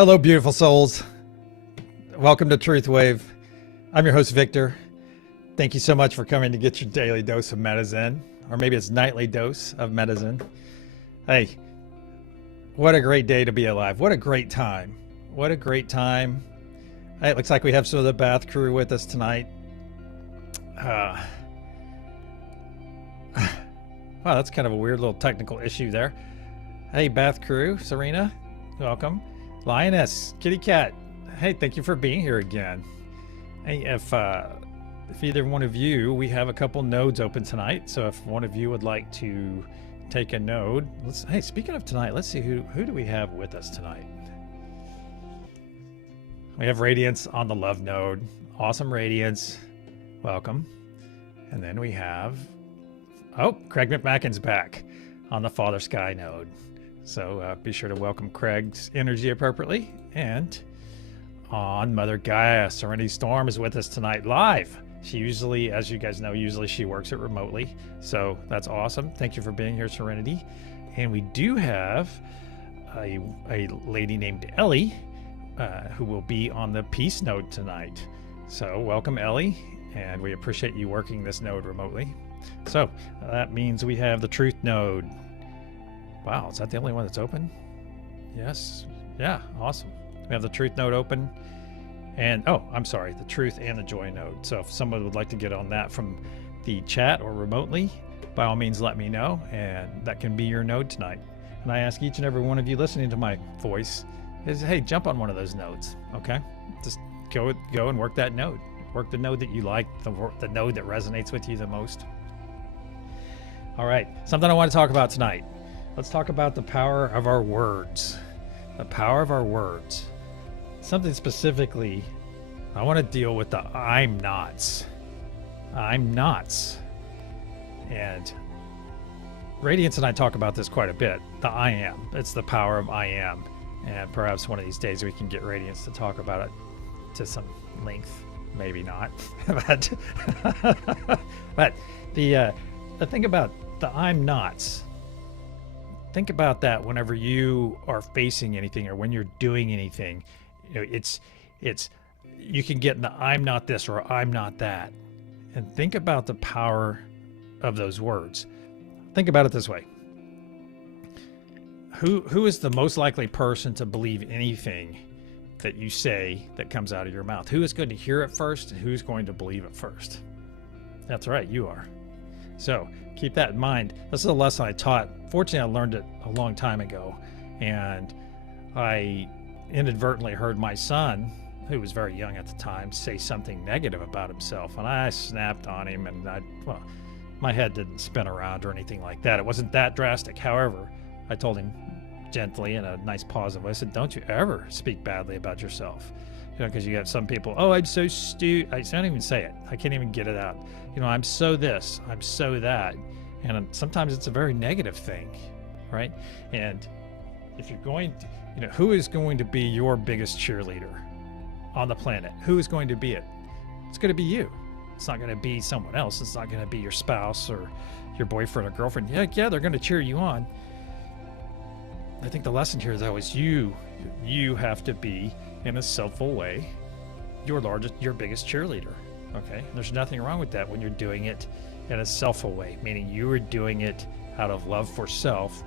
Hello, beautiful souls. Welcome to TruthWave. I'm your host, Victor. Thank you so much for coming to get your daily dose of medicine, or maybe it's nightly dose of medicine. Hey, what a great day to be alive. What a great time. What a great time. Hey, it looks like we have some of the bath crew with us tonight. Wow, that's kind of a weird little technical issue there. Hey, bath crew, Serena, welcome. Lioness, kitty cat, hey, thank you for being here again. Hey, if either one of you, we have a couple nodes open tonight, so if one of you would like to take a node, hey, speaking of tonight, let's see who do we have with us tonight. We have Radiance on the love node. Awesome, Radiance, welcome. And then we have, oh, Craig McMackin's back on the Father Sky node. So be sure to welcome Craig's energy appropriately. And on Mother Gaia, Serenity Storm is with us tonight live. She usually, as you guys know, she works it remotely. So that's awesome. Thank you for being here, Serenity. And we do have a lady named Elli who will be on the Peace node tonight. So welcome, Elli. And we appreciate you working this node remotely. So that means we have the Truth node. Wow, is that the only one that's open? Yes. Yeah, awesome. We have the Truth node open. And, oh, I'm sorry, the Truth and the Joy node. So if someone would like to get on that from the chat or remotely, by all means, let me know. And that can be your node tonight. And I ask each and every one of you listening to my voice is, hey, jump on one of those nodes, okay? Just go and work that node. Work the node that you like, the node that resonates with you the most. All right, something I want to talk about tonight. Let's talk about the power of our words. The power of our words. Something specifically, I want to deal with the I'm nots. I'm nots. And Radiance and I talk about this quite a bit. The I am. It's the power of I am. And perhaps one of these days we can get Radiance to talk about it to some length. Maybe not. but the thing about the I'm nots. Think about that whenever you are facing anything or when you're doing anything. You know, it's you can get in the I'm not this or I'm not that. And think about the power of those words. Think about it this way. Who is the most likely person to believe anything that you say that comes out of your mouth? Who is going to hear it first and who's going to believe it first? That's right, you are. So keep that in mind. This is a lesson I taught. Fortunately, I learned it a long time ago, and I inadvertently heard my son, who was very young at the time, say something negative about himself, and I snapped on him, and well, my head didn't spin around or anything like that. It wasn't that drastic. However, I told him gently in a nice positive way, I said, don't you ever speak badly about yourself. You know, because you have some people, oh, I'm so stupid. I don't even say it. I can't even get it out. You know, I'm so this, I'm so that. And sometimes it's a very negative thing, right? And if you're going to, you know, who is going to be your biggest cheerleader on the planet? Who is going to be it? It's going to be you. It's not going to be someone else. It's not going to be your spouse or your boyfriend or girlfriend. Yeah, they're going to cheer you on. I think the lesson here, though, is you have to be, in a selfful way, your biggest cheerleader. Okay, there's nothing wrong with that when you're doing it in a selfful way, meaning you are doing it out of love for self,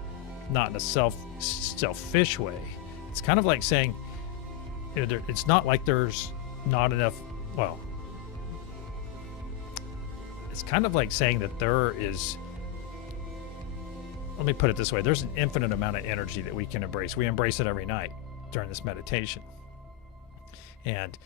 not in a selfish way. It's kind of like saying, you know, it's not like there's not enough. Well, it's kind of like saying that there is. Let me put it this way: there's an infinite amount of energy that we can embrace. We embrace it every night during this meditation. And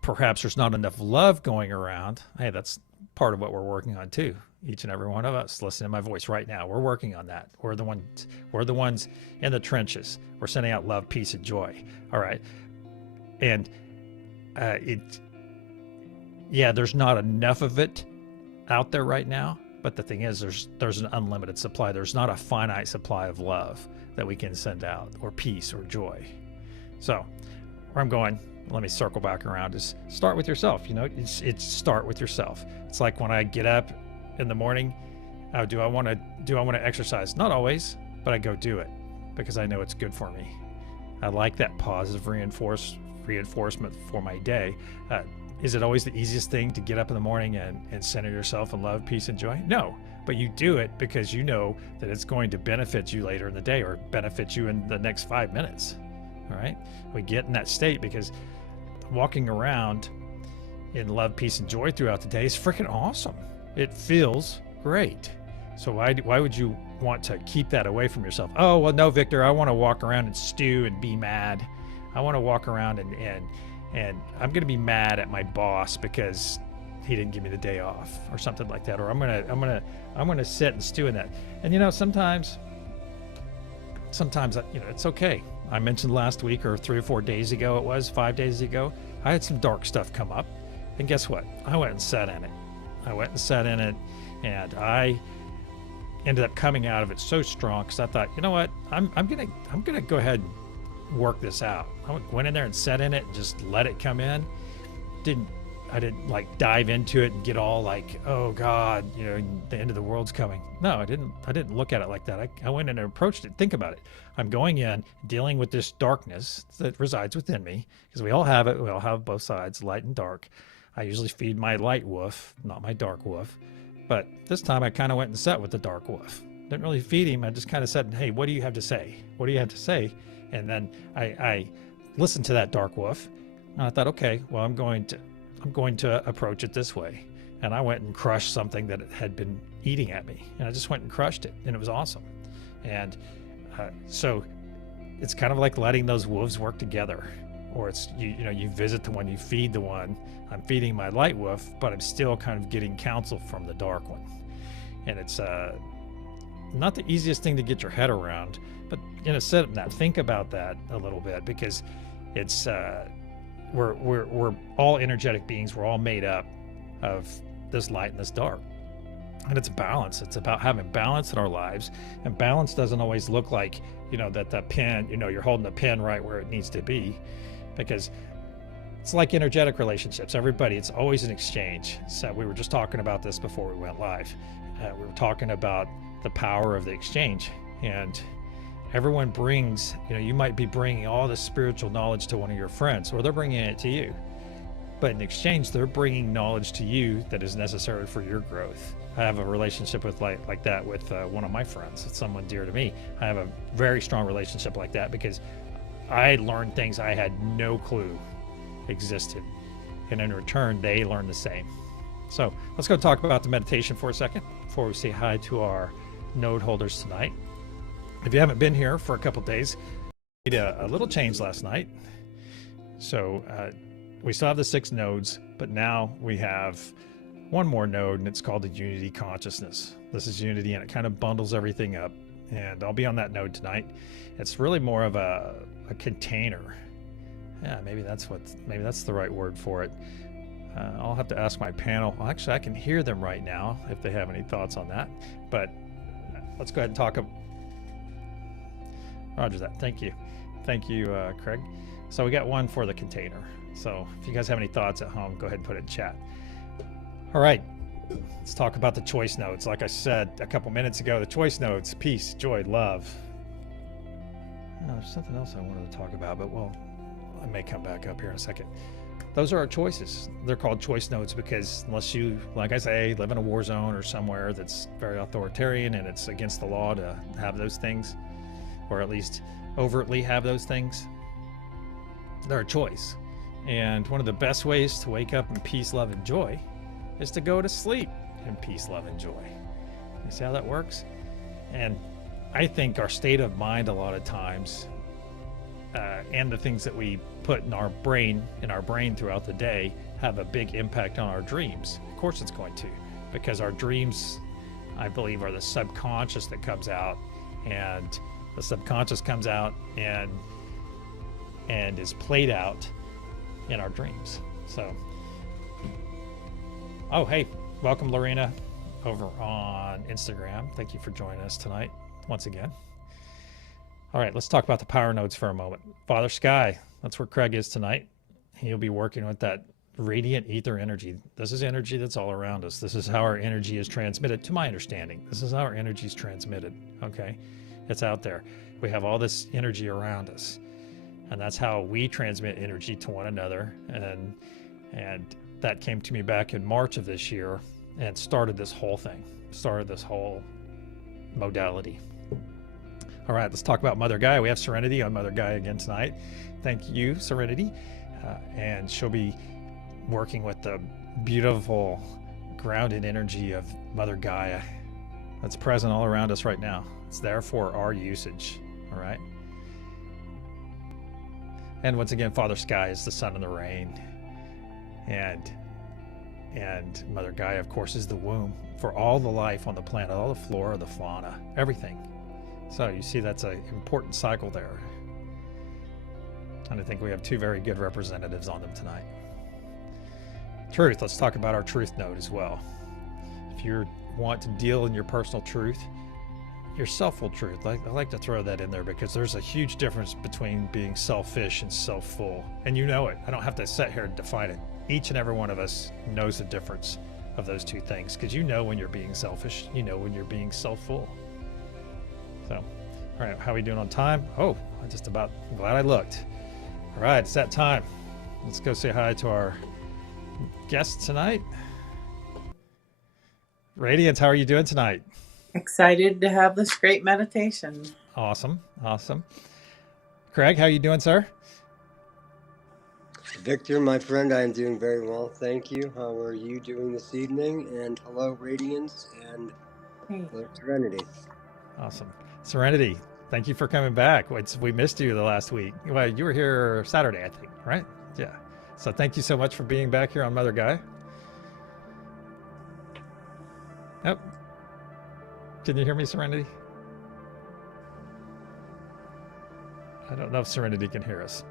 perhaps there's not enough love going around. Hey, that's part of what we're working on too. Each and every one of us listening to my voice right now, we're working on that. We're the ones in the trenches. We're sending out love, peace, and joy. All right. And there's not enough of it out there right now. But the thing is, there's an unlimited supply. There's not a finite supply of love that we can send out, or peace, or joy. So where I'm going, let me circle back around, is start with yourself. You know, it's start with yourself. It's like when I get up in the morning, do I want to exercise? Not always, but I go do it because I know it's good for me. I like that positive reinforcement for my day. Is it always the easiest thing to get up in the morning and center yourself in love, peace, and joy? No, but you do it because you know that it's going to benefit you later in the day or benefit you in the next 5 minutes. All right, we get in that state because walking around in love, peace, and joy throughout the day is freaking awesome. It feels great. So why would you want to keep that away from yourself? Oh, well, no, Victor, I want to walk around and stew and be mad. I want to walk around and I'm going to be mad at my boss because he didn't give me the day off or something like that. Or I'm going to sit and stew in that. And, you know, sometimes, you know, it's okay. I mentioned last week or 3 or 4 days ago, it was 5 days ago, I had some dark stuff come up. And guess what? I went and sat in it. And I ended up coming out of it so strong because I thought, you know what? I'm gonna go ahead and work this out. I went in there and sat in it and just let it come in. I didn't like dive into it and get all like, oh God, you know, the end of the world's coming. No, I didn't look at it like that. I went in and approached it. Think about it. I'm going in, dealing with this darkness that resides within me, because we all have it. We all have both sides, light and dark. I usually feed my light wolf, not my dark wolf. But this time I kind of went and sat with the dark wolf. Didn't really feed him. I just kind of said, hey, what do you have to say? What do you have to say? And then I listened to that dark wolf. And I thought, okay, well, I'm going to approach it this way. And I went and crushed something that had been eating at me. And I just went and crushed it. And it was awesome. And so it's kind of like letting those wolves work together. Or it's, you know, you visit the one, you feed the one. I'm feeding my light wolf, but I'm still kind of getting counsel from the dark one. And it's not the easiest thing to get your head around, but you know, sit in that, think about that a little bit, because it's we're all energetic beings. We're all made up of this light and this dark. And it's balance. It's about having balance in our lives. And balance doesn't always look like, you know, that the pin, you know, you're holding the pin right where it needs to be, because it's like energetic relationships. Everybody, it's always an exchange. So we were just talking about this before we went live. We were talking about the power of the exchange, and everyone brings, you know, you might be bringing all this spiritual knowledge to one of your friends, or they're bringing it to you. But in exchange, they're bringing knowledge to you that is necessary for your growth. I have a relationship with like that with one of my friends. It's someone dear to me. I have a very strong relationship like that because I learned things I had no clue existed. And in return, they learned the same. So let's go talk about the meditation for a second before we say hi to our node holders tonight. If you haven't been here for a couple days, we did a little change last night. So we still have the 6 nodes, but now we have one more node, and it's called the Unity Consciousness. This is Unity, and it kind of bundles everything up. And I'll be on that node tonight. It's really more of a container. Yeah, maybe that's the right word for it. I'll have to ask my panel. Well, actually, I can hear them right now if they have any thoughts on that. But let's go ahead and talk. Roger that. Thank you, Craig. So we got one for the container. So if you guys have any thoughts at home, go ahead and put it in chat. All right, let's talk about the choice nodes. Like I said a couple minutes ago, the choice nodes: peace, joy, love. There's something else I wanted to talk about, but well, I may come back up here in a second. Those are our choices. They're called choice nodes because unless you, like I say, live in a war zone or somewhere that's very authoritarian and it's against the law to have those things, or at least overtly have those things, they're a choice. And one of the best ways to wake up in peace, love, and joy is to go to sleep in peace, love, and joy. You see how that works? And I think our state of mind a lot of times, and the things that we put in our brain throughout the day, have a big impact on our dreams. Of course it's going to, because our dreams, I believe, are the subconscious that comes out, and the subconscious comes out and is played out in our dreams. So, oh, hey, welcome Lorena over on Instagram. Thank you for joining us tonight once again. All right, let's talk about the power nodes for a moment. Father Sky, that's where Craig is tonight. He'll be working with that radiant ether energy. This is energy that's all around us. This is how our energy is transmitted, to my understanding. This is how our energy is transmitted, okay? It's out there. We have all this energy around us. And that's how we transmit energy to one another. And that came to me back in March of this year and started this whole thing, started this whole modality. All right, let's talk about Mother Gaia. We have Serenity on Mother Gaia again tonight. Thank you, Serenity. And she'll be working with the beautiful grounded energy of Mother Gaia that's present all around us right now. It's there for our usage, all right? And once again, Father Sky is the sun and the rain. And Mother Gaia, of course, is the womb for all the life on the planet, all the flora, the fauna, everything. So you see that's an important cycle there. And I think we have two very good representatives on them tonight. Truth, let's talk about our truth node as well. If you want to deal in your personal truth, your self-full truth, I like to throw that in there because there's a huge difference between being selfish and self-full. And you know it. I don't have to sit here and define it. Each and every one of us knows the difference of those two things because you know when you're being selfish, you know when you're being self-full. So, all right, how are we doing on time? Oh, I'm glad I looked. All right, it's that time. Let's go say hi to our guests tonight. Radiance, how are you doing tonight? Excited to have this great meditation. Awesome. Craig, how are you doing, sir? Victor, my friend, I am doing very well, thank you. How are you doing this evening? And hello, Radiance, and hello, Serenity. Awesome. Serenity, thank you for coming back. We missed you the last week. Well, you were here Saturday, I think, right? Yeah. So thank you so much for being back here on Mother Gaia. Yep. Can you hear me, Serenity? I don't know if Serenity can hear us.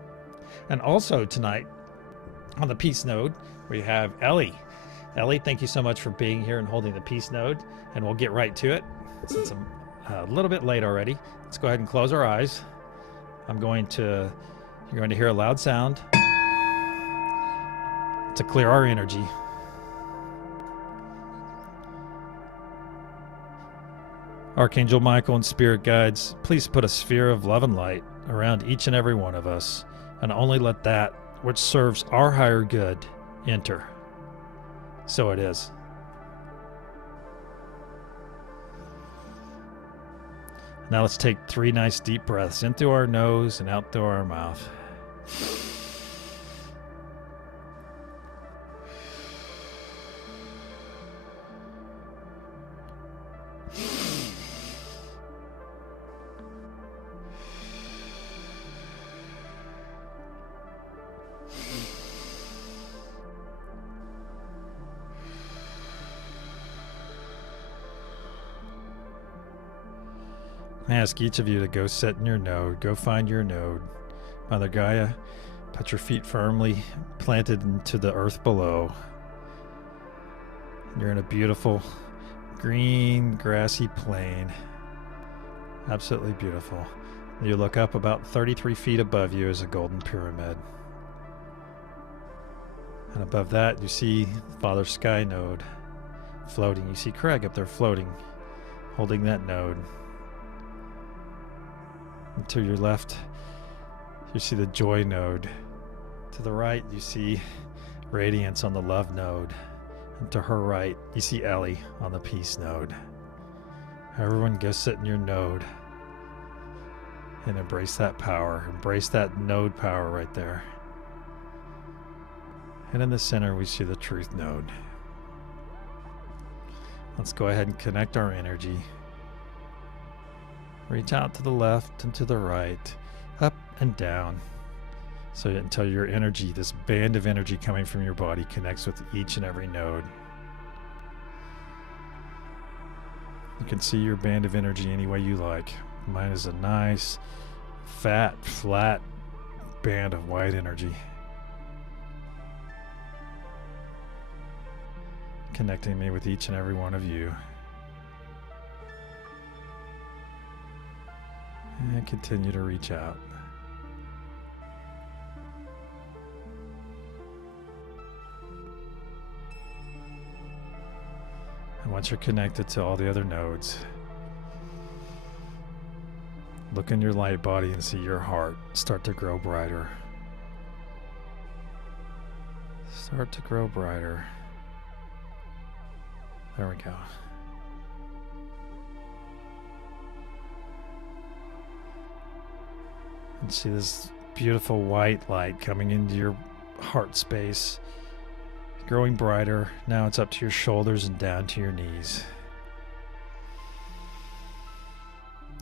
And also tonight on the Peace Node, we have Elli. Elli, thank you so much for being here and holding the Peace Node. And we'll get right to it since I'm a little bit late already. Let's go ahead and close our eyes. You're going to hear a loud sound to clear our energy. Archangel Michael and Spirit Guides, please put a sphere of love and light around each and every one of us, and only let that which serves our higher good enter. So it is. Now let's take 3 nice deep breaths in through our nose and out through our mouth. I ask each of you to go sit in your node, go find your node. Mother Gaia, put your feet firmly planted into the earth below. You're in a beautiful green grassy plain. Absolutely beautiful. You look up about 33 feet above you is a golden pyramid. And above that you see Father Sky node floating. You see Craig up there floating, holding that node. And to your left, you see the Joy node. To the right, you see Radiance on the Love node. And to her right, you see Elli on the Peace node. Everyone go sit in your node and embrace that power. Embrace that node power right there. And in the center, we see the Truth node. Let's go ahead and connect our energy. Reach out to the left and to the right, up and down, so until your energy, this band of energy coming from your body, connects with each and every node. You can see your band of energy any way you like. Mine is a nice, fat, flat band of white energy, connecting me with each and every one of you. And continue to reach out. And once you're connected to all the other nodes, Look in your light body and see your heart start to grow brighter. Start to grow brighter. There we go. And see this beautiful white light coming into your heart space, growing brighter. Now it's up to your shoulders and down to your knees.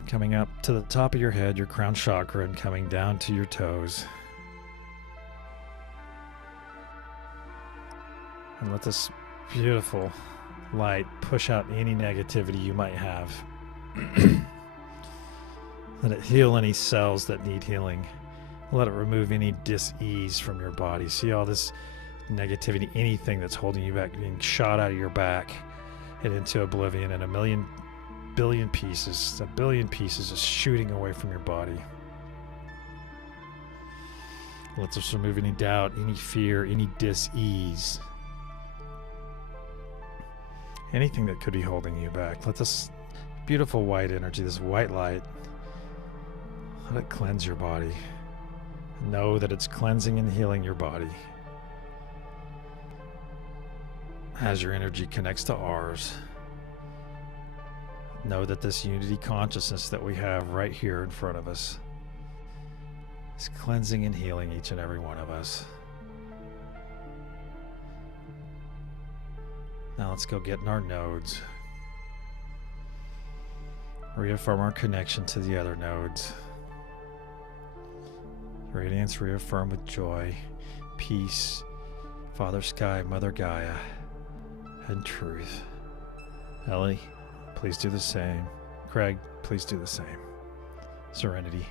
Coming up to the top of your head, your crown chakra, and coming down to your toes. And let this beautiful light push out any negativity you might have. Let it heal any cells that need healing. Let it remove any dis-ease from your body. See all this negativity, anything that's holding you back, being shot out of your back and into oblivion, and a billion pieces is shooting away from your body. Let us remove any doubt, any fear, any dis-ease. Anything that could be holding you back. Let this beautiful white energy, this white light, let it cleanse your body. Know that it's cleansing and healing your body as your energy connects to ours. Know that this unity consciousness that we have right here in front of us is cleansing and healing each and every one of us. Now let's go get in our nodes. Reaffirm our connection to the other nodes. Radiance reaffirm with joy, peace, Father Sky, Mother Gaia, and truth. Elli, please do the same. Craig, please do the same. Serenity,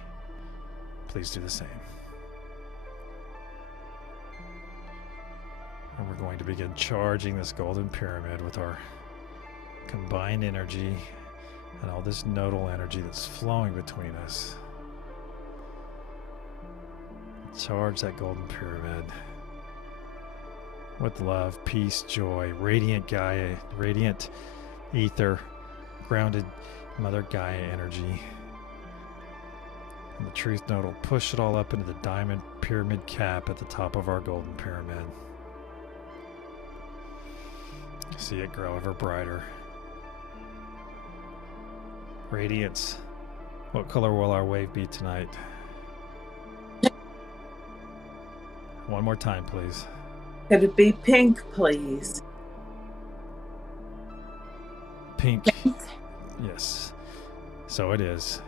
please do the same. And we're going to begin charging this golden pyramid with our combined energy and all this nodal energy that's flowing between us. Charge that golden pyramid with love, peace, joy, radiant Gaia, radiant ether, grounded Mother Gaia energy. And the truth node will push it all up into the diamond pyramid cap at the top of our golden pyramid. See it grow ever brighter. Radiance. What color will our wave be tonight? One more time, please. Could it be pink, please? Pink. Yes. So it is.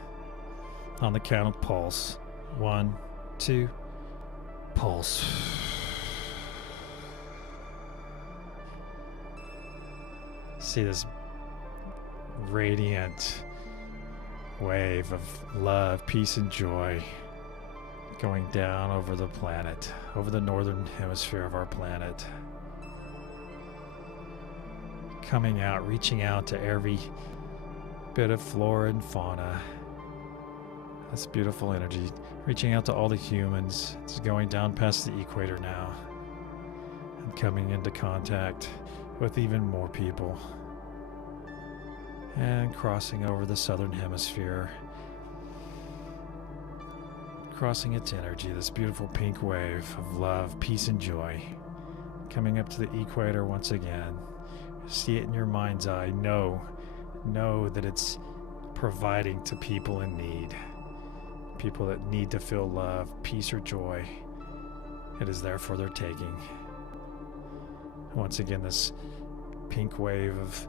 On the count of pulse. 1, 2, pulse. See this radiant wave of love, peace, and joy going down over the planet, over the northern hemisphere of our planet. Coming out, reaching out to every bit of flora and fauna. That's beautiful energy. Reaching out to all the humans. It's going down past the equator now and coming into contact with even more people. And crossing over the southern hemisphere. Crossing its energy, this beautiful pink wave of love, peace, and joy. Coming up to the equator once again. See it in your mind's eye. Know that it's providing to people in need. People that need to feel love, peace, or joy. It is there for their taking. Once again, this pink wave of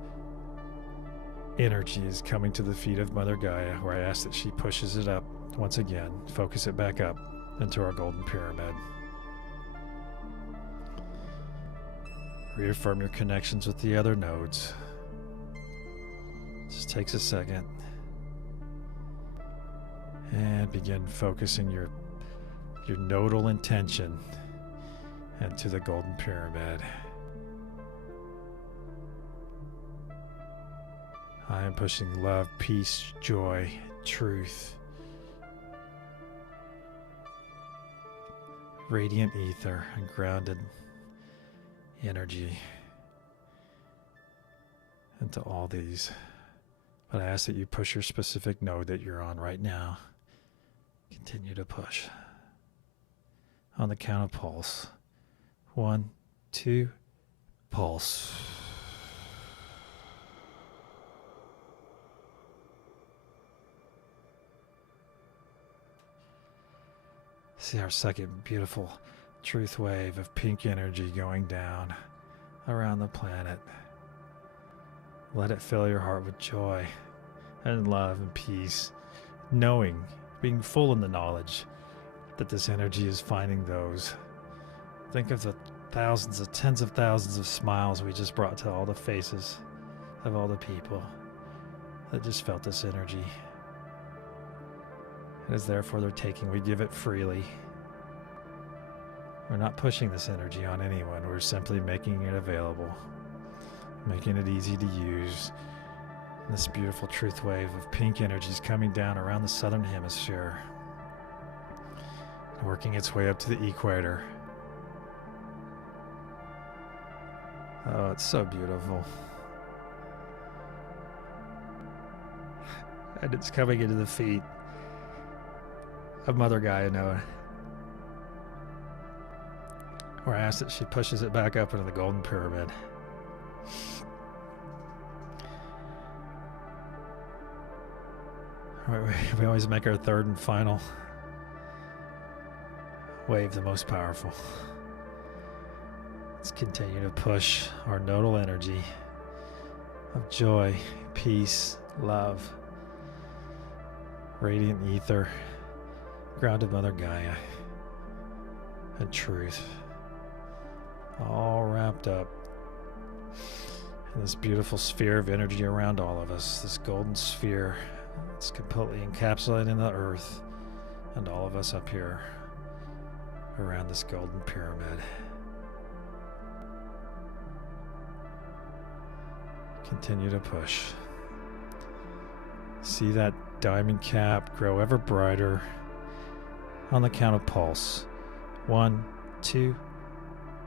energy is coming to the feet of Mother Gaia, where I ask that she pushes it up once again. Focus it back up into our golden pyramid. Reaffirm your connections with the other nodes. Just takes a second. And begin focusing your nodal intention into the golden pyramid. I am pushing love, peace, joy, truth, radiant ether, and grounded energy into all these. But I ask that you push your specific node that you're on right now Continue to push. On the count of pulse. 1, 2, pulse. See our second beautiful truth wave of pink energy going down around the planet. Let it fill your heart with joy and love and peace, knowing, being full in the knowledge that this energy is finding those. Think of the thousands of tens of thousands of smiles we just brought to all the faces of all the people that just felt this energy. It is therefore their taking. We give it freely. We're not pushing this energy on anyone. We're simply making it available, making it easy to use. This beautiful truth wave of pink energy is coming down around the southern hemisphere, working its way up to the equator. Oh, it's so beautiful. And it's coming into the feet of Mother Gaia. Or I ask that she pushes it back up into the golden pyramid. We always make our third and final wave the most powerful. Let's continue to push our nodal energy of joy, peace, love, radiant ether, grounded Mother Gaia, and truth, all wrapped up in this beautiful sphere of energy around all of us, this golden sphere that's completely encapsulated in the earth and all of us up here around this golden pyramid. Continue to push. See that diamond cap grow ever brighter on the count of pulse. 1, 2,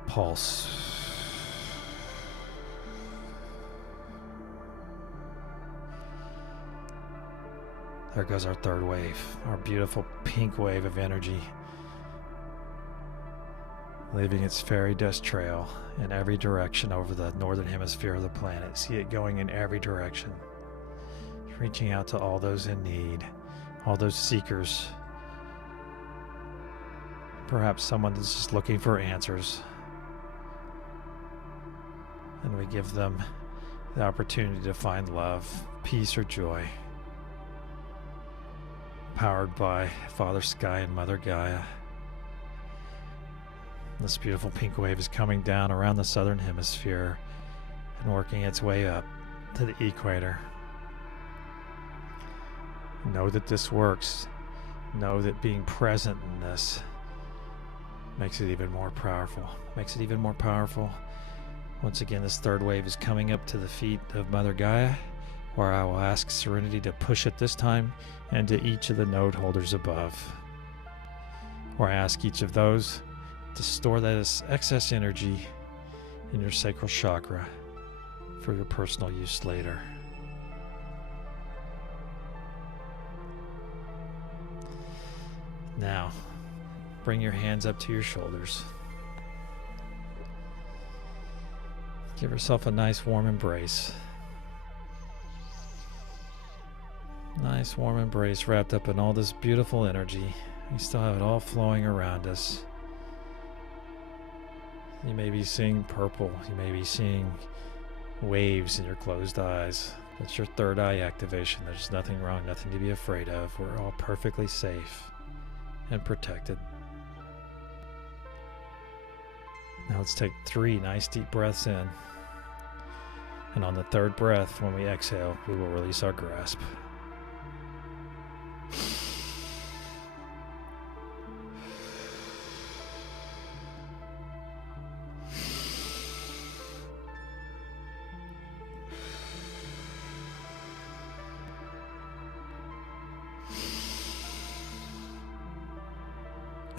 pulse. There goes our third wave, our beautiful pink wave of energy, leaving its fairy dust trail in every direction over the northern hemisphere of the planet. See it going in every direction, reaching out to all those in need, all those seekers, perhaps someone that's just looking for answers. And we give them the opportunity to find love, peace, or joy, powered by Father Sky and Mother Gaia. This beautiful pink wave is coming down around the southern hemisphere and working its way up to the equator. Know that this works. Know that being present in this makes it even more powerful. Makes it even more powerful. Once again, this third wave is coming up to the feet of Mother Gaia, where I will ask Serenity to push it this time into each of the node holders above, where I ask each of those to store that excess energy in your sacral chakra for your personal use later. Now, bring your hands up to your shoulders. Give yourself a nice warm embrace. Nice warm embrace wrapped up in all this beautiful energy. We still have it all flowing around us. You may be seeing purple. You may be seeing waves in your closed eyes. That's your third eye activation. There's nothing wrong, nothing to be afraid of. We're all perfectly safe and protected. Now let's take 3 nice deep breaths in. And on the third breath, when we exhale, we will release our grasp.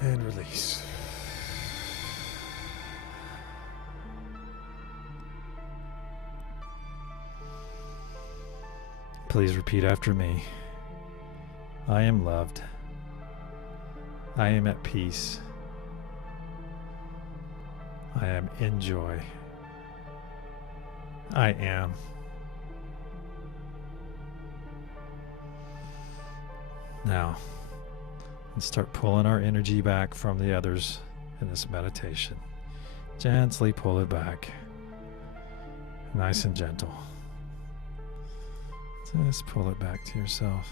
And release. Please repeat after me. I am loved. I am at peace. I am in joy. I am. Now, let's start pulling our energy back from the others in this meditation. Gently pull it back. Nice and gentle. Just pull it back to yourself.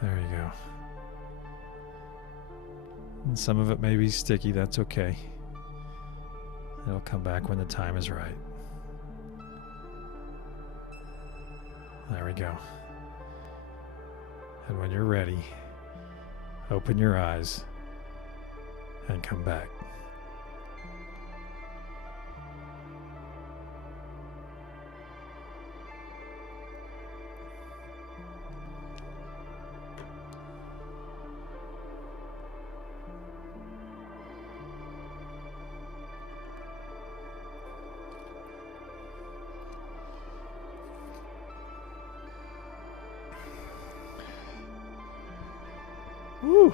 There you go. And some of it may be sticky, that's okay. It'll come back when the time is right. There we go. And when you're ready, open your eyes and come back. Woo.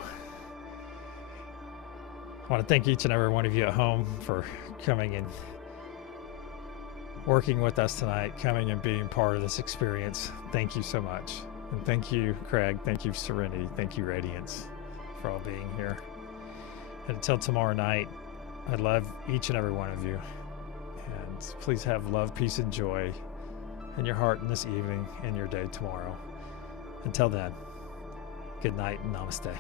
I want to thank each and every one of you at home for coming and working with us tonight, coming and being part of this experience. Thank you so much. And thank you, Craig. Thank you, Serenity. Thank you, Radiance, for all being here. And until tomorrow night, I love each and every one of you. And please have love, peace, and joy in your heart in this evening and your day tomorrow. Until then, good night and namaste.